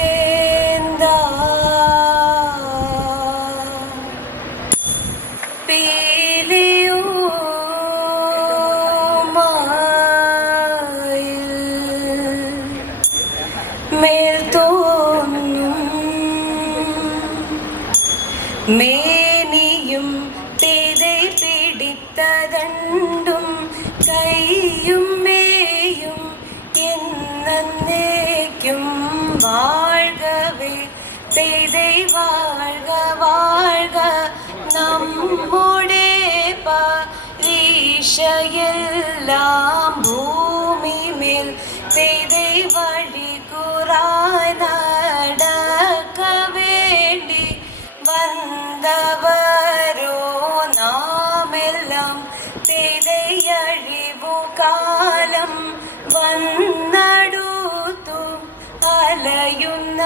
മേക്കണേന്ത മേനിയും തിരൈ പിടിത്തതണ്ടും കൈയും മേയും എന്നേക്കും വാഴ്കവേ തിരൈ വാഴ്ക വാഴ്ക നമ്മുടെ പരീക്ഷയെല്ലാം ഭൂമി മേൽ തിരൈ വഴി കുറായി നടക്ക വേണ്ടി വന്നവരോ നാമെല്ലാം തിരയഴിവു കാലം വന്നടുത്തു അലയുന്ന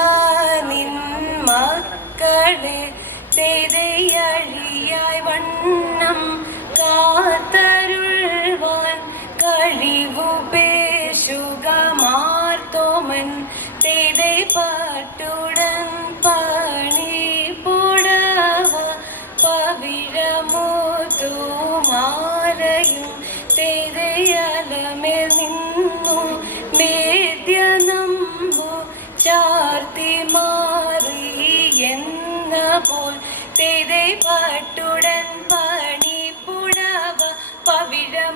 നിൻ മക്കളെ തിരയഴിയായി വണ്ണം കാത്തരുൾവാൻ കഴിവു പേശുക മാർത്തോമൻ തിരൈ പാട്ടുടൻ പണി പവിഴമോതുമാലയും തിരയലമേൽ നിന്നു മേദ്യനമ്പു ചാർത്തി മാറി എന്ന പോൽ തിരൈ പാട്ടുടൻ പണി പുടവ പവിഴമോതുമാലയും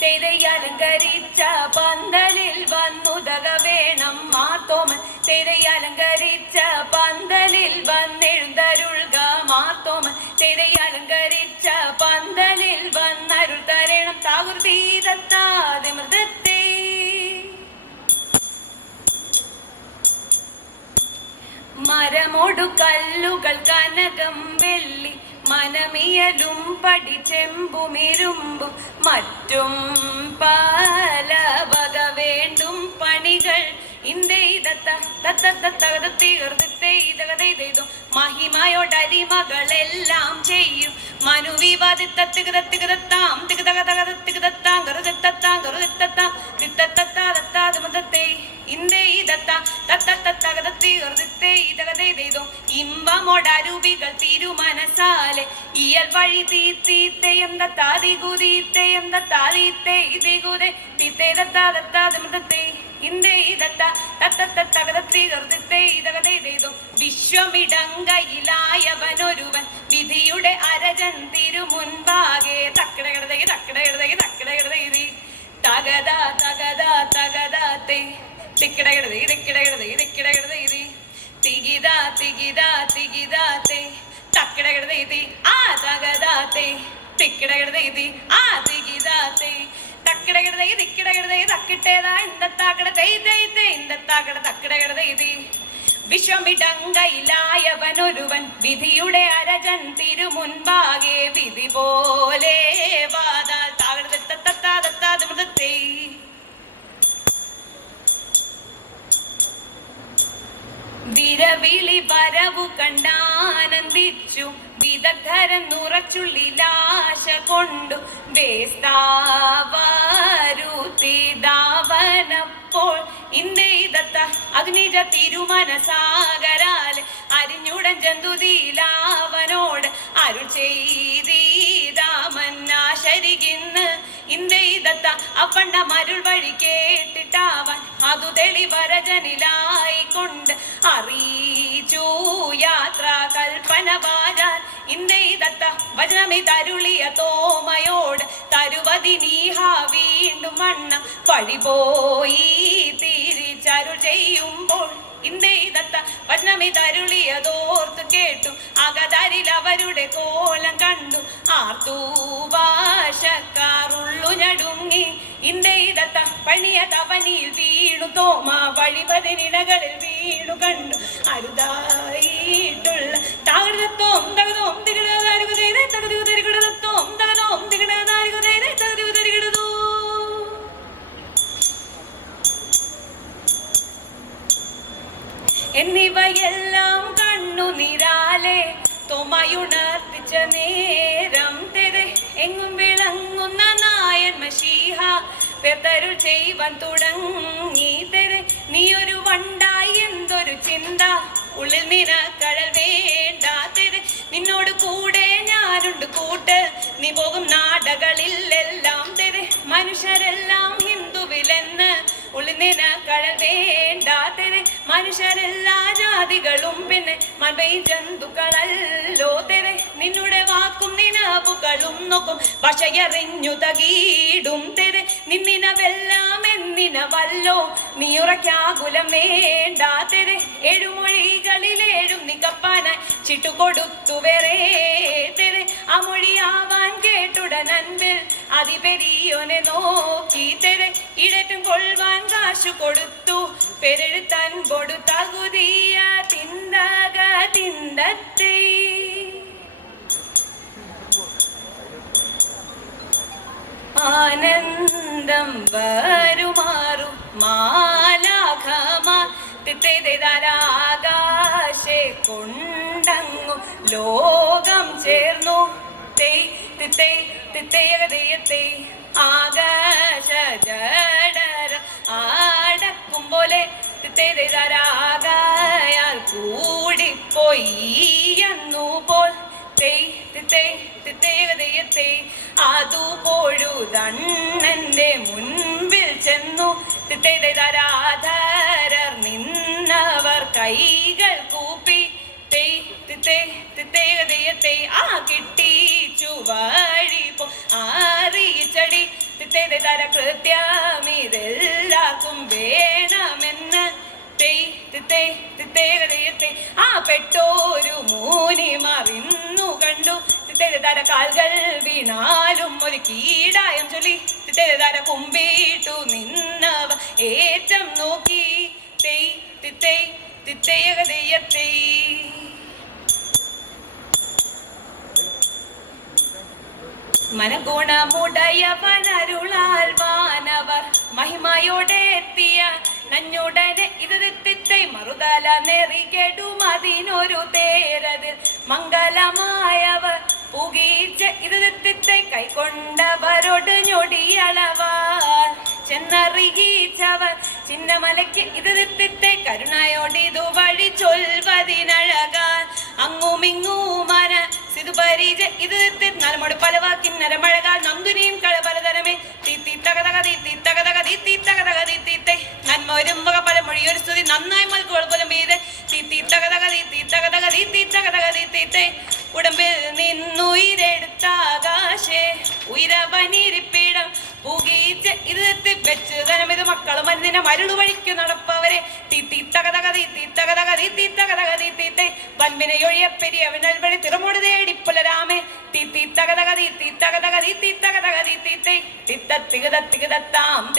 തിരയലങ്കരിച്ച പന്തലിൽ വന്നുതക വേണം മാർത്തോമൻ തിരയലങ്കരിച്ച പന്തലിൽ വന്നെഴുന്തരുൾക മാർത്തോമൻ തിരയലങ്കരിച്ച പന്തലിൽ വന്നരുൾ തരണം താകുർതീതത്താതെ മൃതത്തെ മരമോടു കല്ലുകൾ കനകം വെള്ളി മനമിയലും പടിച്ചെമ്പുമിരുമ്പും മറ്റും പല വക വേണ്ടും പണികൾ മഹിമയോടരിമകളെല്ലാം ചെയ്യും ഇമ്പമോടരുവികൾ തിരുമനസാലെ ഇയൽ വഴി തീത്തേയം താതികുതീത്തേയം താതീത്തേ ഇതികുതേ തീത്തേ ദത്താദത്താദമൃതത്തെ വിശ്വമിടങ്കയിലായവനൊരുവൻ വിധിയുടെ അരജൻ തിരുമുൻപാകെ തക്കടകിടതകി തക്കടകിടതകി തക്കടകിടതകി തകത തകത തകതത്തെ തിക്കിടകിടതകി തിക്കിടകിടതകി തിക്കിടകിടതകി തികിത തികിത തികിതത്തെ തക്കിടകിടതകി ആ തകതത്തെ തിക്കിടകിടതകി ആ തികിതത്തെ തക്കിടകിടതകി തിക്കിടകിടതകി തക്കിട്ടേതാ ഇന്ദത്താക്കട തെയ്തേ ഇന്ദത്താക്കട തക്കിടകിടതകി വിശ്വമിടങ്കയിലായവനൊരുവൻ വിധിയുടെ അരജൻ തിരുമുൻപാകെ വിധി പോലെ വാതാൽ താകടത്തെ വിരവിളി വരവു കണ്ടാനന്ദിച്ചു വിദഗ്ധരൻ നുറച്ചുള്ളിലാശ കൊണ്ടു വേസ്താവരുത്തിദാവനപ്പോൾ ഇന്ദത്ത അഗ്നിജ തിരുമനസാഗരാല് അരിഞ്ഞുടൻ ജന്തുതീലാവനോട് അരുൾ ചെയ്തീതാമന്നാശരികിന്ന് ഇന്ദത്ത അപ്പണ്ട മരുൾ വഴി കേട്ടിട്ടാവൻ അതു തെളിവരജനിലായിക്കൊണ്ട് അറിയിച്ചു യാത്ര കൽപ്പന വാരാൻ ഇന്ദത്ത വചനമേ തരുളിയ തോമയോട് തരുവതി നീഹ വീണ്ടും വണ്ണം വഴി പോയി തിരിച്ചരുൾ ചെയ്യുമ്പോൾ ഇന്ദത്ത വചനമേ തരുളിയതോർത്തു കേട്ടു അകതരിൽ അവരുടെ കോലം കണ്ടു ആർത്തു ഭാഷക്കാറുള്ളു ഞടുങ്ങി ഇന്ദത്ത പണിയ തവനിയിൽ വീണു തോമ വഴിപതിനിടകളിൽ വീണു കണ്ടു അരുതായിട്ടുള്ള താകൃതത്വം തകതോം തികിടതാരികുതേ തകതികുതരികിടതത്വം തകതോം തികിടതാരികുതേ തകതികുതരികിടതോ എന്നിവയെല്ലാം കണ്ണുനീരാലെ തോമയുണർത്തിച്ച നേരം തെരെ എങ്ങും വിളങ്ങുന്ന നായൻ മശീഹ പെതരുൾ ചെയ്യുവാൻ തുടങ്ങി തെരെ നീ ഒരു വണ്ടായി എന്തൊരു ചിന്ത ഉള്ളിൽ നിനക്കഴൽ വേണ്ട തെരെ നിന്നോട് കൂടെ ഞാനുണ്ട് കൂട്ട് നീ പോകും നാടകളിലെല്ലാം തെരെ മനുഷ്യരെല്ലാം ഹിന്ദുവിലെന്ന് ഉള്ളിൽ നിനക്കഴൽ വേണ്ട തെരെ മനുഷ്യരെല്ലാ ജാതികളും പിന്നെ മൻപൈ ജന്തുക്കളല്ലോ തെരെ നിന്നുടെ വാക്കും നിലവുകളും നോക്കും പക്ഷയറിഞ്ഞു തകീടും തെരെ നിന്നിനവെല്ലാം എന്നിനവല്ലോ നീ ഉറക്കാകുലം വേണ്ട തെരെ ഏഴുമൊഴികളിലേഴും നികപ്പാനായി ചിട്ടുകൊടുത്തു വേറെ തെരെ ആ മൊഴിയാവാൻ കേട്ടുടൻ അൻപിൽ അതിപെരിയോനെ നോക്കി തെരെ ഇടറ്റും കൊള്ളുവാൻ കാശു കൊടുത്തു പെരെഴുത്താൻ കൊടുത്തകുതിയ തിന്തക തിന്തത്തെ ആനന്ദം വരുമാറും മാലാഖമാ തിത്തേതാരാകാശെ കൊണ്ടങ്ങു ലോകം ചേർന്നു തിത്തേയകതയത്തെ ആകാശ ജഡര ആടക്കും പോലെ തിത്തേതാരാകായാൽ കൂടിപ്പോയി എന്നു പോൽ തിത്തേയകതയത്തെ അതുപോഴുതണ്ണന്റെ മുൻപിൽ ചെന്നു തിത്തേതാരാധരർ നിന്നവർ കൈകൾ കൂപ്പി തിത്തേയകതയത്തെ ആ കിട്ടിച്ചു വഴിപ്പോ അറിയിച്ചടി തിത്തേതാര കൃത്യമിതെല്ലാവർക്കും വേണമെന്ന് തിത്തേയകതയത്തെ ആ പെട്ടോരു മൂനി മറിന്നു കണ്ടു തിത്തേതാര കാൽകൾ വീണാലും ഒരു കീടായം ചൊല്ലി തിത്തേതാര കുമ്പിട്ടു നിന്നവ ഏറ്റം നോക്കി തിത്തേയകതയത്തെ മനഗുണമുടയവനരുളാൽ വാനവർ മഹിമയോടെ എത്തിയ നഞ്ഞുടനെ ഇത് തിത്തൈ മറുതല നെറികെടും അതിനൊരു തേരതിൽ മംഗലമായവർ പുകീച്ച ഇത് തിത്തൈ കൈക്കൊണ്ടവരോട് ഞൊടിയളവാർ ചെന്നറിയിച്ചവർ ചിന്നമലയ്ക്ക് ഇത് തിത്തൈ കരുണയോടിതു വഴി ചൊൽവതിനഴകാൻ അങ്ങുമിങ്ങുമന സിതുപരിച ഇത് നലമോട് പലവാക്കിൻ നരമഴകാൽ നന്ദുനിയും കളപലതരമേ നന്മൊരും വക പലമൊഴി ഒരു സ്തുതി നന്നായി മൽക്കോൾപോലും ചെയ്ത് ഉടമ്പിൽ നിന്നുയിരെടുത്താകാശേ ഉയരവനിരിപ്പിടം പുകീച്ച് ഇത് വെച്ച് തനമിത് മക്കളും മരുന്നിനെ മരുളു വഴിക്കു നടപ്പവരെ പൻപിനെ ഒഴിയപ്പെരിയവനൽ വഴി തിറമോട് തേടി പുലരാമേ തിത്തത്താം